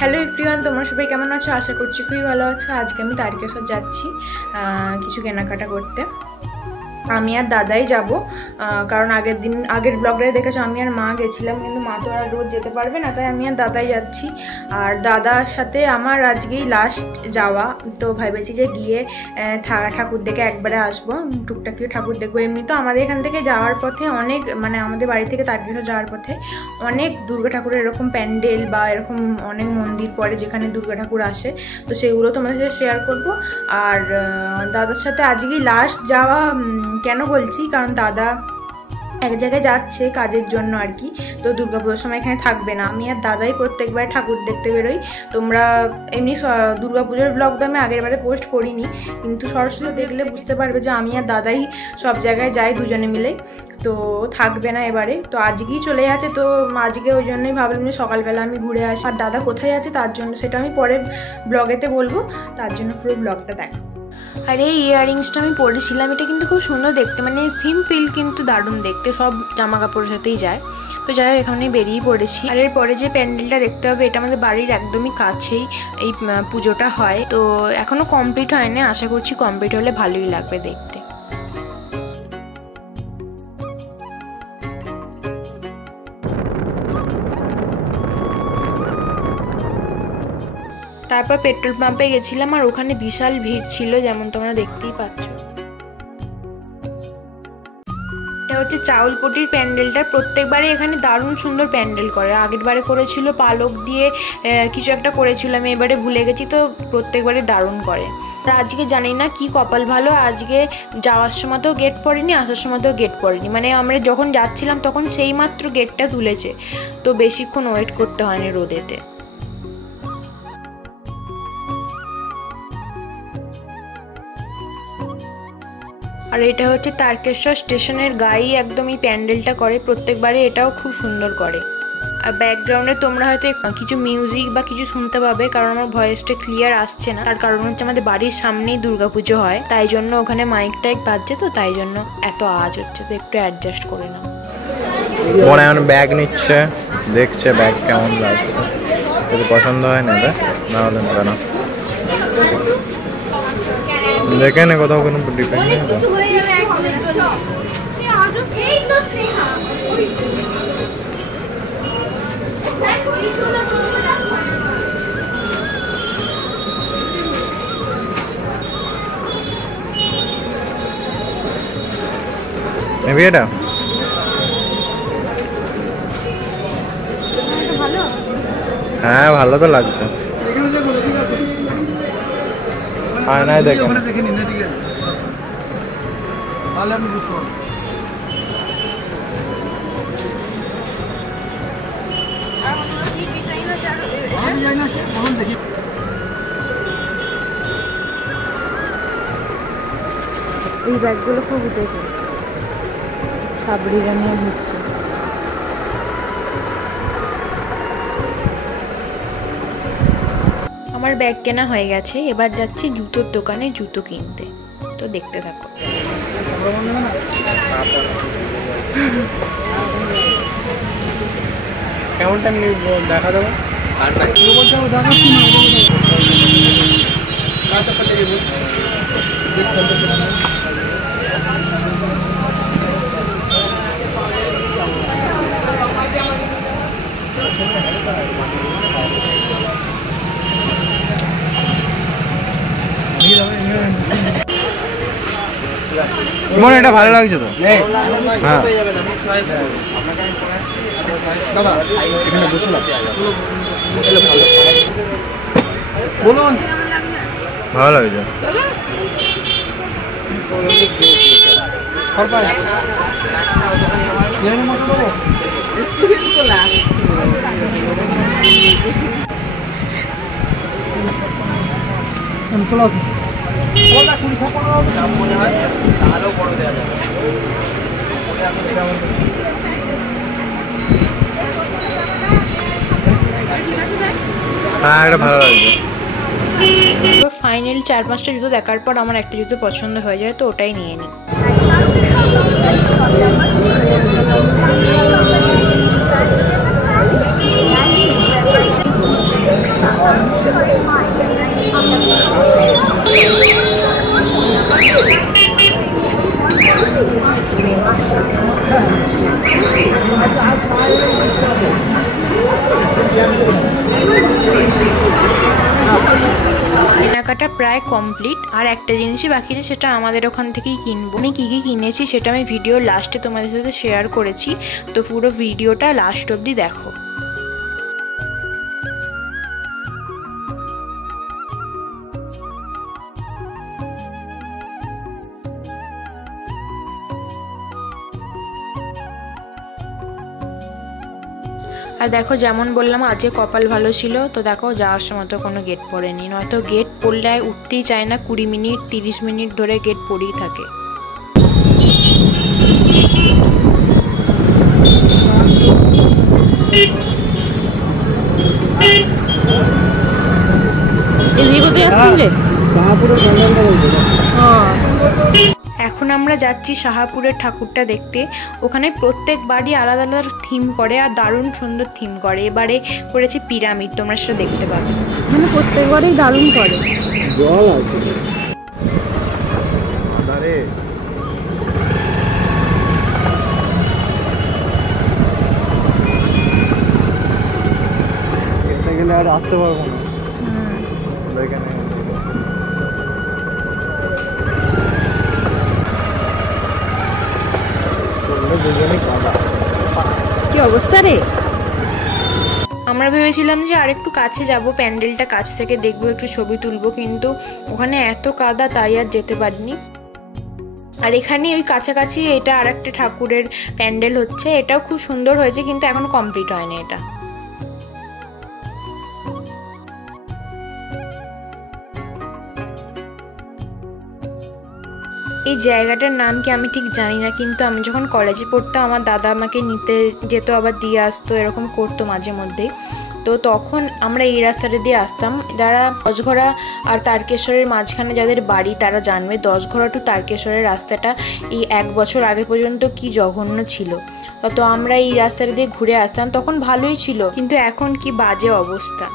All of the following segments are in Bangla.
হ্যালো এভরিওয়ান, তোমরা সবাই কেমন আছো? আশা করছি খুবই ভালো আছো। আজকে আমি তারকেশ্বর যাচ্ছি কিছু কেনাকাটা করতে। আমি আর দাদাই যাব, কারণ আগের ব্লগটায় দেখেছো আমি আর মা গেছিলাম, কিন্তু মা তো আর রোজ যেতে পারবে না, তাই আমি আর দাদাই যাচ্ছি। আর দাদার সাথে আমার আজকেই লাস্ট যাওয়া, তো ভেবেছি যে গিয়ে ঠাকুর দেখে একবারে আসবো, টুকটাক ঠাকুর দেখবো। এমনি তো আমাদের এখান থেকে যাওয়ার পথে অনেক, মানে আমাদের বাড়ি থেকে তারকেশ্বর যাওয়ার পথে অনেক দুর্গা ঠাকুরের এরকম প্যান্ডেল বা এরকম অনেক মন্দির পড়ে যেখানে দুর্গা ঠাকুর আসে, তো সেগুলো তোমাদের সাথে শেয়ার করবো। আর দাদার সাথে আজকেই লাস্ট যাওয়া। কেন বলছি, কারণ দাদা এক জায়গায় যাচ্ছে কাজের জন্য আর কি, তো দুর্গাপুজোর সময় এখানে থাকবে না। আমি আর দাদাই প্রত্যেকবার ঠাকুর দেখতে বেরোই। তোমরা এমনি দুর্গাপুজোর ব্লগ তো আমি আগের বারে পোস্ট করিনি, কিন্তু সরাসরি দেখলে বুঝতে পারবে যে আমি আর দাদাই সব জায়গায় যাই দুজনে মিলে, তো থাকবে না এবারে। তো আজকেই চলে যাচ্ছে, তো আজকে ওই জন্যই ভাবলাম যে সকালবেলা আমি ঘুরে আসি। আর দাদা কোথায় আছে তার জন্য সেটা আমি পরের ব্লগেতে বলবো, তার জন্য পুরো ব্লগটা দেখো। আর এই ইয়াররিংসটা আমি পরেছিলাম, এটা কিন্তু খুব সুন্দর দেখতে, মানে সিম্পল কিন্তু দারুণ দেখতে, সব জামা কাপড়ের সাথেই যায়। তো যাই হোক, এখানে বেরিয়ে পড়েছি। আর এরপরে যে প্যান্ডেলটা দেখতে হবে, এটা আমাদের বাড়ির একদমই কাছেই এই পুজোটা হয়, তো এখনও কমপ্লিট হয়নি, আশা করছি কমপ্লিট হলে ভালোই লাগবে দেখতে। তারপর পেট্রোল পাম্পে গেছিলাম, আর ওখানে বিশাল ভিড় ছিল, যেমন তোমরা দেখতেই পাচ্ছ। এটা হচ্ছে চাউলপটির প্যান্ডেলটা। প্রত্যেকবারই এখানে দারুণ সুন্দর প্যান্ডেল করে। আগের বারে করেছিল পালক দিয়ে কিছু একটা করেছিল, আমি এবারে ভুলে গেছি, তো প্রত্যেকবারই দারুণ করে। আর আজকে জানি না কি কপাল ভালো, আজকে যাওয়ার সময়তেও গেট পড়েনি, আসার সময়তেও গেট পড়েনি, মানে আমরা যখন যাচ্ছিলাম তখন সেই মাত্র গেটটা তুলেছে, তো বেশিক্ষণ ওয়েট করতে হয়নি রোদেতে। আর এটা হচ্ছে তারকেশ্বর স্টেশনের গায়ে একদম এই প্যান্ডেলটা করে, প্রত্যেকবারই এটাও খুব সুন্দর করে। আর ব্যাকগ্রাউন্ডে তোমরা হয়তো কিছু মিউজিক বা কিছু শুনতে পাবে, কারণ আমার ভয়েসটা ক্লিয়ার আসছে না। তার কারণ হচ্ছে আমাদের বাড়ির সামনেই দুর্গাপুজো হয়, তাই জন্য ওখানে মাইক টাইক বাজছে, তো তাই জন্য এত আওয়াজ হচ্ছে, তো একটু অ্যাডজাস্ট করে নাও। মনে এখন ব্যাগ নিচ্ছে, দেখছে ব্যাগ কেমন লাগছে, যদি পছন্দ হয় নেবে, না হলে নেবে না। দেখে নে, কোথাও কোনো ডিপেন্ড নেই তো। নেবি এটা? হ্যাঁ, ভালো তো লাগছে। আয়নায় দেখে এই ব্যাগগুলো খুব উঠেছে, সাবরিরা নিয়ে ঘুরছে। আমার ব্যাগ কেনা হয়ে গেছে, এবার যাচ্ছি জুতোর দোকানে জুতো কিনতে, তো দেখতে থাকো। কেমন টাইম দেখা দেবো। মনে এটা ভালো লাগছে তো। হ্যাঁ দাদা, এখানে বসে বলুন, ভালো লাগছে। হ্যাঁ, এটা ভালো লাগছে। ফাইনালি 4-5টা জুতো দেখার পর আমার একটা জুতো পছন্দ হয়ে যায়, তো ওটাই নিয়ে নিই। কেনাকাটা প্রায় কমপ্লিট, আর একটা জিনিসই বাকি আছে, সেটা আমাদের ওখান থেকেই কিনবো। আমি কী কী কিনেছি সেটা আমি ভিডিওর লাস্টে তোমাদের সাথে শেয়ার করেছি, তো পুরো ভিডিওটা লাস্ট অবধি দেখো। আর দেখো, যেমন বললাম আজকে কপাল ভালো ছিল, তো দেখো যাওয়ার সময় তো কোনো গেট পড়েনি, নয়তো গেট পড়লে উঠতেই চায় না, 20 মিনিট 30 মিনিট ধরে গেট পড়েই থাকে। এখন আমরা যাচ্ছি শাহাপুরের ঠাকুরটা দেখতে। ওখানে প্রত্যেক বাড়ি আলাদা আলাদা থিম করে, আর দারুণ সুন্দর থিম করে। এবারে করেছে পিরামিড, তোমরা সেটা দেখতে পাবে। মানে প্রত্যেকবারেই দারুণ করে। আর আসতে পারবো না। কি অবস্থা রে? আমরা ভেবেছিলাম যে আর একটু কাছে যাব, প্যান্ডেলটা কাছ থেকে দেখবো, একটু ছবি তুলবো, কিন্তু ওখানে এত কাদা তাই আর যেতে পারিনি। আর এখানে ওই কাছাকাছি এটা আর একটা ঠাকুরের প্যান্ডেল হচ্ছে, এটাও খুব সুন্দর হয়েছে, কিন্তু এখনো কমপ্লিট হয়নি এটা। এই জায়গাটার নাম কি আমি ঠিক জানি না, কিন্তু আমি যখন কলেজে পড়তাম আমার দাদা আমাকে নিতে যেত, আবার দিয়ে আসতো, এরকম করতো মাঝে মধ্যেই। তো তখন আমরা এই রাস্তাটা দিয়ে আসতাম। যারা দশঘরা আর তারকেশ্বরের মাঝখানে যাদের বাড়ি তারা জানবে, দশঘরা টু তারকেশ্বরের রাস্তাটা এই 1 বছর আগে পর্যন্ত কি জঘন্য ছিল। তো আমরা এই রাস্তাটা দিয়ে ঘুরে আসতাম, তখন ভালোই ছিল, কিন্তু এখন কি বাজে অবস্থা।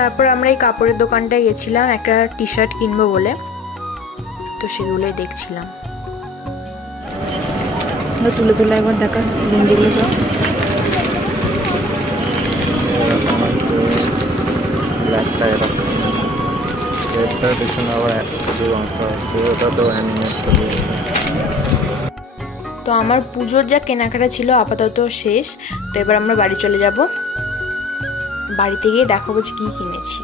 তারপর আমরা এই কাপড়ের দোকানটায় গেছিলাম একটা টি শার্ট কিনবো বলে, তো সেগুলোই দেখছিলাম। তুলে তুলে একবার দেখা গেঞ্জিগুলো তো তো আমার পুজোর যা কেনাকাটা ছিল আপাতত শেষ। তো এবার আমরা বাড়ি চলে যাব, বাড়িতে গিয়ে দেখাবো যে কি কিনেছি।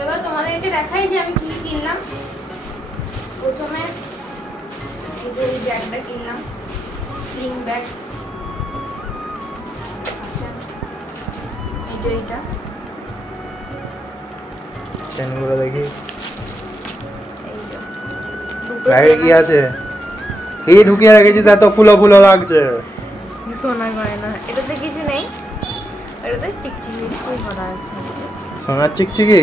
এবার তোমাদেরকে দেখাই যে আমি কি কিনলাম। প্রথমে এই ব্যাগটা কিনলাম, স্লিং ব্যাগ। আচ্ছা, এইটা চেনগুলো দেখি ব্যাগে কি আছে। কি ঢুকিয়ে রেখেছিস, এত ফুলো ফুলো লাগছে। সোনা গয়না, এটাতে কিছু নেই, এটাতে চিকচিকি ভরা আছে। সোনার চিকচিকি?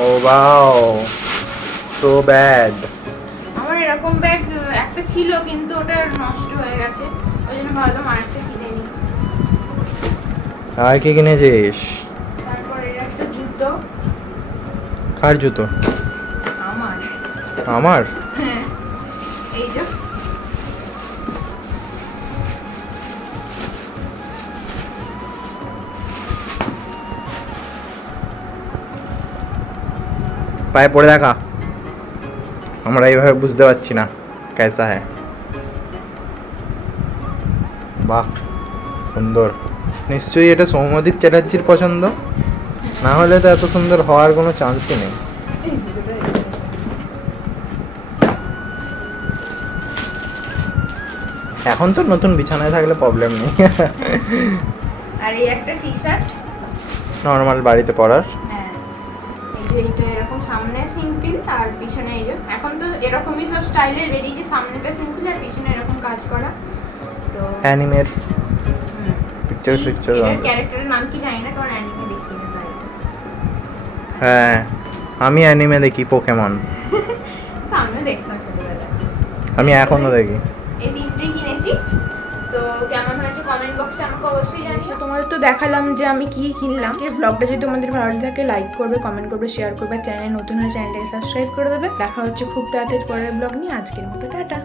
ও ওয়াও, সো ব্যাড। আমার এরকম ব্যাগ একটা ছিল, কিন্তু ওটা নষ্ট হয়ে গেছে, ওই জন্য ভাবলাম আরেকটা কিনে নিই। আর কি কিনেছিস? তারপরে একটা জুতো। কার জুতো? আমার। আমার? হ্যাঁ, এই যে পায়ে পড়ে দেখা, আমরা এইভাবে বুঝতে পারছি না কেসা হ্যাঁ। বাহ, সুন্দর। নিশ্চয়ই এটা সৌম্যদীপ চ্যাটার্জির পছন্দ, না হলে তো এত সুন্দর হওয়ার কোনো চান্সই নেই। এখন তো নতুন বিছানায় থাকলে প্রবলেম নেই। আর এই একটা টি শার্ট নর্মাল বাড়িতে পরার। হ্যাঁ, এই যে এইটা এরকম সামনে সিম্পল আর পিছনে এই যে, এখন তো এরকমই সব স্টাইলের সামনেটা সিম্পল আর পিছনে এরকম কাজ করা। তো অ্যানিমের পিকচার ক্যারেক্টারের নাম কি জানি না, কারণ অ্যানিমে দেখি না তাই। হ্যাঁ আমি অ্যানিমে দেখি, পোকেমন। আমিও দেখতাম ছোটবেলায়, আমি এখনো দেখি। এই তিনটেই কিনেছি। তো কেমন হয়েছে কমেন্ট বক্সে আমাকে অবশ্যই জানিও। তোমাদের তো দেখালাম যে আমি কি কিনলাম। এই ব্লগটা যদি তোমাদের ভালো লাগে লাইক করবে, কমেন্ট করবে, শেয়ার করবে, চ্যানেল নতুন হলে চ্যানেলটাকে সাবস্ক্রাইব করে দেবে। দেখা হচ্ছে খুব তাড়াতাড়ি পরের ব্লগ নিয়ে। আজকের মতো টাটা।